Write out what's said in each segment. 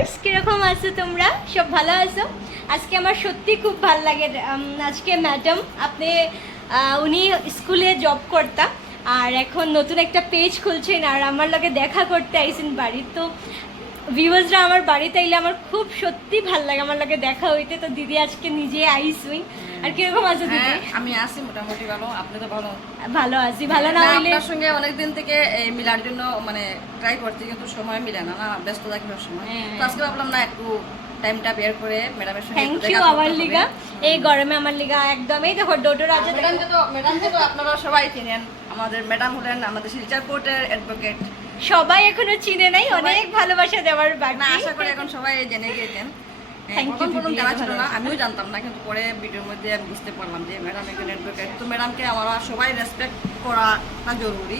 Viewers, কিরকম আছো তোমরা? সব ভালো আছো? আজকে আমার সত্যি খুব ভালো লাগে। আজকে ম্যাডাম উনি স্কুলে জব করতা আর এখন নতুন একটা পেজ খুলছেন আর আমার লগে দেখা করতে আইছেন বাড়ি। তো ভিউয়ার্সরা আমার বাড়িতে আইলে আমার খুব সত্যি ভালো লাগে, আমার লগে দেখা হইতে। তো দিদি আজকে নিজে আইসুই। আর কিরকম আছো দিদি? আমি আছি মোটামুটি ভালো। আপনি তো ভালো? ভালো আছি। ভালো না হইলে আপনার সঙ্গে অনেকদিন থেকে মিলার জন্য মানে ট্রাই করছি, কিন্তু সময় মিলে না, ব্যস্ত থাকি সব সময়। তো আজকে ভাবলাম না একটু টাইমটা বের করে ম্যাডামের সঙ্গে থ্যাংক ইউ আমার লিগা, এই গরমে আমার লিগা একদমই। দেখো ডোটো রাজা, ম্যাডামকে তো আপনারা সবাই চিনেন। আমাদের ম্যাডাম হলেন আমাদের শিলচর কোর্টের অ্যাডভোকেট। সবাই এখনো চিনে নাই, অনেক ভালোবাসা দেওয়ার বাকি। না, আশা করি এখন সবাই জেনে গিয়েছেন। প্রথম জানা ছিল না, আমিও জানতাম না, কিন্তু পরে ভিডিওর মধ্যে আমি বুঝতে পারলাম যে ম্যাডাম একজন অ্যাডভোকেট। তো ম্যাডামকে আমরা সবাই রেসপেক্ট করাটা জরুরি,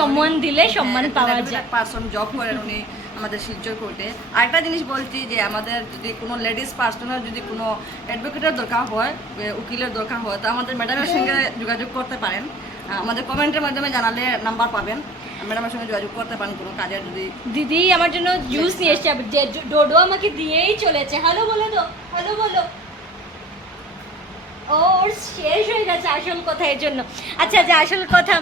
সম্মান দিলে সম্মান পাওয়া যায়। পার্সন জব করেন উনি আমাদের শিলচর কোর্টে। আরেকটা জিনিস বলছি যে আমাদের যদি কোনো লেডিস পার্সনের যদি কোনো অ্যাডভোকেটের দরকার হয়, উকিলের দরকার হয়, তো আমাদের ম্যাডামের সঙ্গে যোগাযোগ করতে পারেন। আমাদের কমেন্টের মাধ্যমে জানালে নাম্বার পাবেন, ম্যাডামের সঙ্গে যোগাযোগ করতে পারেন কোনো কাজের যদি। দিদি আমার জন্য জুস নিয়ে এসছে, যে ডোডো আমাকে দিয়েই চলেছে। হ্যালো বলে তো, হ্যালো বলো। ওর শেষ হয়ে গেছে আসল কথা, এর জন্য। আচ্ছা যে আসল কথা,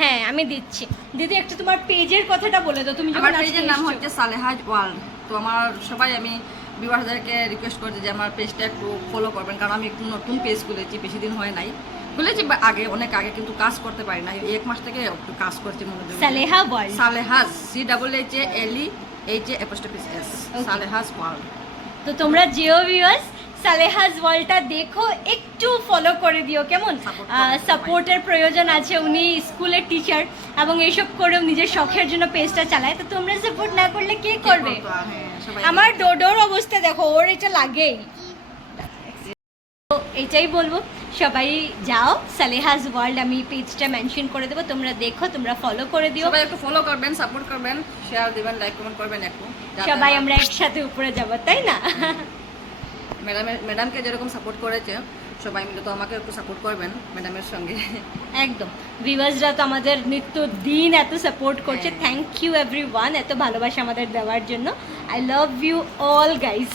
হ্যাঁ আমি দিচ্ছি। দিদি একটু তোমার পেজের কথাটা বলে দাও। তুমি আমার পেজের নাম হচ্ছে সালেহাজ ওয়ার্ল্ড। তো আমার সবাই আমি ভিউয়ারদেরকে রিকোয়েস্ট করছি যে আমার পেজটা একটু ফলো করবেন, কারণ আমি একটু নতুন পেজ খুলেছি, বেশি দিন হয় নাই। খুলেছি আগে, অনেক আগে, কিন্তু কাজ করতে পারি না। এক মাস থেকে একটু কাজ করছি মনোযোগ। Saleha world, Saleha's CHALEHAS Saleha's world. তো তোমরা যেও ভিউয়ার্স সালেহাজ ওয়ার্ল্ডটা দেখো, একটু ফলো করে দিও, কেমন? সাপোর্টের প্রয়োজন আছে। উনি স্কুলের টিচার এবং এইসব করেও নিজের শখের জন্য পেজটা চালায়। তো তোমরা সাপোর্ট না করলে কে করবে? আমার ডোডোর অবস্থা দেখো, ওর এটা লাগেই। তো এটাই বলবো, সবাই যাও সালেহাজ ওয়ার্ল্ড, আমি পেজটা মেনশন করে দেবো, তোমরা দেখো, তোমরা ফলো করে দিও। সবাই একটু ফলো করবেন, সাপোর্ট করবেন, শেয়ার দিবেন, লাইক কমেন্ট করবেন একটু। সবাই আমরা একসাথে উপরে যাব, তাই না? ম্যাডামকে যেরকম সাপোর্ট করেছে সবাই মিলে, তো আমাকে একটু সাপোর্ট করবেন ম্যাডামের সঙ্গে। একদম, ভিউয়ার্সরা তো আমাদের নিত্য দিন এত সাপোর্ট করছে। থ্যাংক ইউ এভরিওয়ান, এত ভালোবাসা আমাদের দেওয়ার জন্য। I love you all guys.